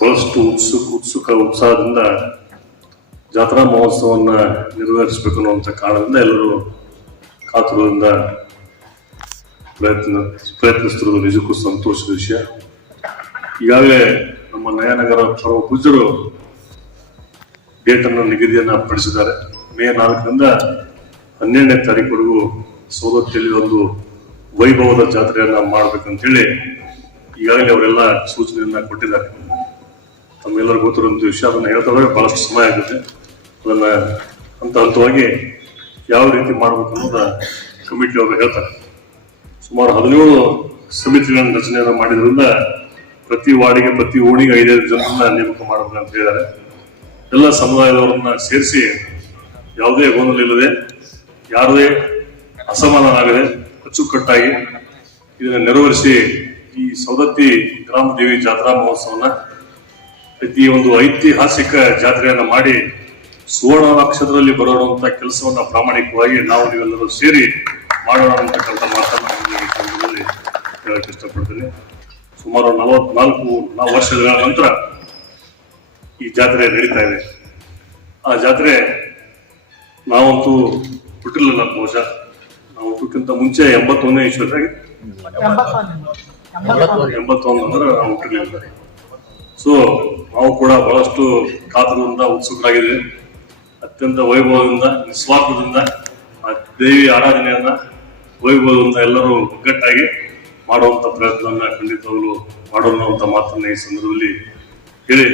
ಬಹಳಷ್ಟು ಉತ್ಸುಕ ಉತ್ಸುಕ ಉತ್ಸಾಹದಿಂದ ಜಾತ್ರಾ ಮಹೋತ್ಸವವನ್ನು ನೆರವೇರಿಸಬೇಕು ಅನ್ನುವಂಥ ಕಾರಣದಿಂದ ಎಲ್ಲರೂ ಕಾತುರದಿಂದ ಪ್ರಯತ್ನ, ಪ್ರಯತ್ನಿಸ್ತಿರೋದು ನಿಜಕ್ಕೂ ಸಂತೋಷದ ವಿಷಯ. ಈಗಾಗಲೇ ನಮ್ಮ ನಯನಗರ ಸರ್ವ ಪೂಜ್ಯರು ಡೇಟನ್ನು ನಿಗದಿಯನ್ನು ನಿಗದಿಯನ್ನ ಪಡಿಸಿದ್ದಾರೆ. ಮೇ ನಾಲ್ಕರಿಂದ ಹನ್ನೆರಡನೇ ತಾರೀಕುವರೆಗೂ ಸೌಲತ್ತಿಯಲ್ಲಿ ಒಂದು ವೈಭವದ ಜಾತ್ರೆಯನ್ನ ಮಾಡ್ಬೇಕಂತೇಳಿ ಈಗಾಗಲೇ ಅವರೆಲ್ಲ ಸೂಚನೆಯನ್ನ ಕೊಟ್ಟಿದ್ದಾರೆ. ತಮ್ಮೆಲ್ಲರಿಗೂ ಗೊತ್ತಿರುವಂಥ ವಿಷಯ, ಅದನ್ನು ಹೇಳ್ತಾ ಭಾಳಷ್ಟು ಸಮಯ ಆಗುತ್ತೆ. ಅದನ್ನು ಹಂತ ಹಂತವಾಗಿ ಯಾವ ರೀತಿ ಮಾಡಬೇಕು ಅನ್ನೋದ ಕಮಿಟಿ ಅವರು ಹೇಳ್ತಾರೆ. ಸುಮಾರು ಹದಿನೇಳು ಸಮಿತಿಗಳನ್ನು ರಚನೆಯನ್ನು ಮಾಡಿದ್ರಿಂದ ಪ್ರತಿ ವಾರ್ಡಿಗೆ ಪ್ರತಿ ಓಣಿಗೆ ಐದೈದು ಜನರನ್ನ ನೇಮಕ ಮಾಡಬೇಕು ಅಂತ ಹೇಳಿದ್ದಾರೆ. ಎಲ್ಲ ಸಮುದಾಯದವರನ್ನ ಸೇರಿಸಿ ಯಾವುದೇ ಗೊಂದಲ ಇಲ್ಲದೆ, ಯಾರದೇ ಅಸಮಾಧಾನ ಆಗದೆ ಅಚ್ಚುಕಟ್ಟಾಗಿ ಇದನ್ನು ನೆರವೇರಿಸಿ ಈ ಸವದತ್ತಿ ಗ್ರಾಮ ದೇವಿ ಜಾತ್ರಾ ಮಹೋತ್ಸವನ ಈ ಒಂದು ಐತಿಹಾಸಿಕ ಜಾತ್ರೆಯನ್ನು ಮಾಡಿ ಸುವರ್ಣ ನಕ್ಷತ್ರದಲ್ಲಿ ಬರೋಣಂತ ಕೆಲಸವನ್ನು ಪ್ರಾಮಾಣಿಕವಾಗಿ ನಾವು ನೀವೆಲ್ಲರೂ ಸೇರಿ ಮಾಡೋಣ ಅಂತಕ್ಕಂಥ ಮಾತನ್ನು ಹೇಳಕ್ಕೆ ಇಷ್ಟಪಡ್ತೀನಿ. ಸುಮಾರು ನಲವತ್ನಾಲ್ಕು ವರ್ಷಗಳ ನಂತರ ಈ ಜಾತ್ರೆ ನಡೀತಾ ಇದೆ. ಆ ಜಾತ್ರೆ ನಾವಂತೂ ಹುಟ್ಟಿರಲಿಲ್ಲ ಬಹುಶಃ ನಾವು ಹುಟ್ಟಕ್ಕಿಂತ ಮುಂಚೆ ಎಂಬತ್ತೊಂದನೇ ಇಸ್ವಿದಾಗ ಎಂಬತ್ತೊಂದು ಅಂದ್ರೆ ನಾವು ಹುಟ್ಟಿರ್ಲಿಲ್ಲ. ಸೊ, ನಾವು ಕೂಡ ಬಹಳಷ್ಟು ಕಾತನದಿಂದ ಉತ್ಸುಕರಾಗಿದ್ದೀವಿ. ಅತ್ಯಂತ ವೈಭವದಿಂದ, ನಿಸ್ವಾರ್ಥದಿಂದ, ಆ ದೇವಿ ಆರಾಧನೆಯನ್ನ ವೈಭವದಿಂದ ಎಲ್ಲರೂ ಒಗ್ಗಟ್ಟಾಗಿ ಮಾಡುವಂತ ಪ್ರಯತ್ನವನ್ನ ಖಂಡಿತವಾಗ್ಲು ಮಾಡೋಣ ಅಂತ ಮಾತನ್ನ ಈ ಸಂದರ್ಭದಲ್ಲಿ ಹೇಳಿ.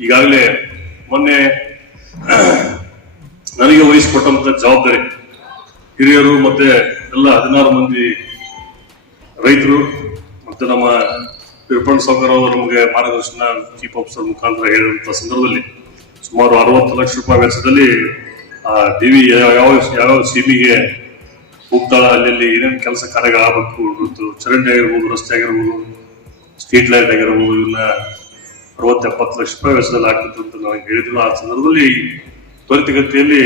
ಈಗಾಗಲೇ ಮೊನ್ನೆ ನನಗೆ ವಹಿಸಿಕೊಟ್ಟಂತ ಜವಾಬ್ದಾರಿ, ಹಿರಿಯರು ಮತ್ತೆ ಎಲ್ಲ ಹದಿನಾರು ಮಂದಿ ರೈತರು ಮತ್ತೆ ನಮ್ಮ ವಿಪಣ್ ಸಾಗರ್ ಅವರು ನಮಗೆ ಮಾರ್ಗದರ್ಶನ ಚೀಫ್ ಆಫೀಸರ್ ಮುಖಾಂತರ ಹೇಳಿದಂತ ಸಂದರ್ಭದಲ್ಲಿ ಸುಮಾರು ಅರವತ್ತು ಲಕ್ಷ ರೂಪಾಯಿ ವೆಚ್ಚದಲ್ಲಿ, ಆ, ದೇವಿ ಯಾವ ಯಾವ ಸೀಮಿಗೆ ಹೋಗ್ತಾಳ ಅಲ್ಲಿ ಏನೇನು ಕೆಲಸ ಕಾರ್ಯಗಳಾಗಬೇಕು ಚರಂಡಿ ಆಗಿರ್ಬೋದು, ರಸ್ತೆ ಆಗಿರ್ಬೋದು, ಸ್ಟ್ರೀಟ್ ಲೈಟ್ ಆಗಿರ್ಬೋದು ಇವನ್ನ ಅರವತ್ತು, ಎಪ್ಪತ್ತು ಲಕ್ಷ ರೂಪಾಯಿ ವೆಚ್ಚದಲ್ಲಿ ಆಗ್ತಿತ್ತು ಅಂತ ನನಗೆ ಹೇಳಿದ್ರು. ಆ ಸಂದರ್ಭದಲ್ಲಿ ತ್ವರಿತಗತಿಯಲ್ಲಿ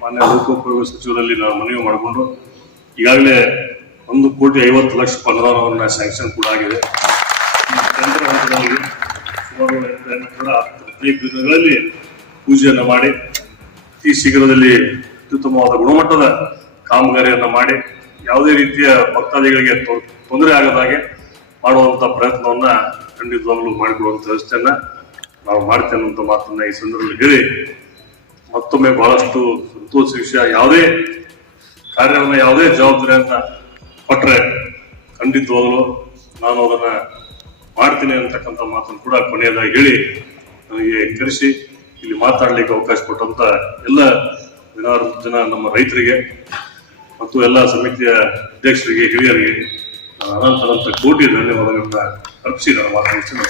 ಮಾನ್ಯ ಲೋಕೋಪಯೋಗ ಸಚಿವರಲ್ಲಿ ನಾವು ಮನವಿ ಮಾಡಿಕೊಂಡು ಈಗಾಗಲೇ ಒಂದು ಕೋಟಿ ಐವತ್ತು ಲಕ್ಷ ಪಂದ್ರವನ್ನ ಸ್ಯಾಂಕ್ಷನ್ ಕೂಡ ಆಗಿದೆ. ಈ ಹದಿನೈದು ದಿನಗಳಲ್ಲಿ ಪೂಜೆಯನ್ನು ಮಾಡಿ, ಅತಿ ಶೀಘ್ರದಲ್ಲಿ ಅತ್ಯುತ್ತಮವಾದ ಗುಣಮಟ್ಟದ ಕಾಮಗಾರಿಯನ್ನು ಮಾಡಿ, ಯಾವುದೇ ರೀತಿಯ ಭಕ್ತಾದಿಗಳಿಗೆ ತೊಂದರೆ ಆಗದ ಹಾಗೆ ಮಾಡುವಂತ ಪ್ರಯತ್ನವನ್ನ ಖಂಡಿತವಾಗ್ಲೂ ಮಾಡಿಕೊಡುವಂತ ವ್ಯವಸ್ಥೆಯನ್ನ ನಾವು ಮಾಡ್ತೇನೆ ಅಂತ ಮಾತನ್ನ ಈ ಸಂದರ್ಭದಲ್ಲಿ ಹೇಳಿ, ಮತ್ತೊಮ್ಮೆ ಬಹಳಷ್ಟು ಸಂತೋಷ ವಿಷಯ, ಯಾವುದೇ ಕಾರ್ಯವನ್ನ, ಯಾವುದೇ ಜವಾಬ್ದಾರಿಯನ್ನ ಕೊಟ್ರೆ ಖಂಡಿತವಾಗ್ಲೂ ನಾನು ಅದನ್ನ ಮಾಡ್ತೀನಿ ಅಂತಕ್ಕಂಥ ಮಾತನ್ನು ಕೂಡ ಕೊನೆಯದಾಗಿ ಹೇಳಿ ನನಗೆ ಕರೆಸಿ, ಇಲ್ಲಿ ಮಾತಾಡ್ಲಿಕ್ಕೆ ಅವಕಾಶ ಕೊಟ್ಟಂತ ಎಲ್ಲ ಹದಿನಾರು ಜನ ನಮ್ಮ ರೈತರಿಗೆ ಮತ್ತು ಎಲ್ಲ ಸಮಿತಿಯ ಅಧ್ಯಕ್ಷರಿಗೆ, ಹಿರಿಯರಿಗೆ ನಾನು ಅನಂತ ಅನಂತ ಕೋಟಿ ಧನ್ಯವಾದಗಳನ್ನ ಅರ್ಪಿಸಿ ನಾನು ಮಾತನಾಡ್ತೀನಿ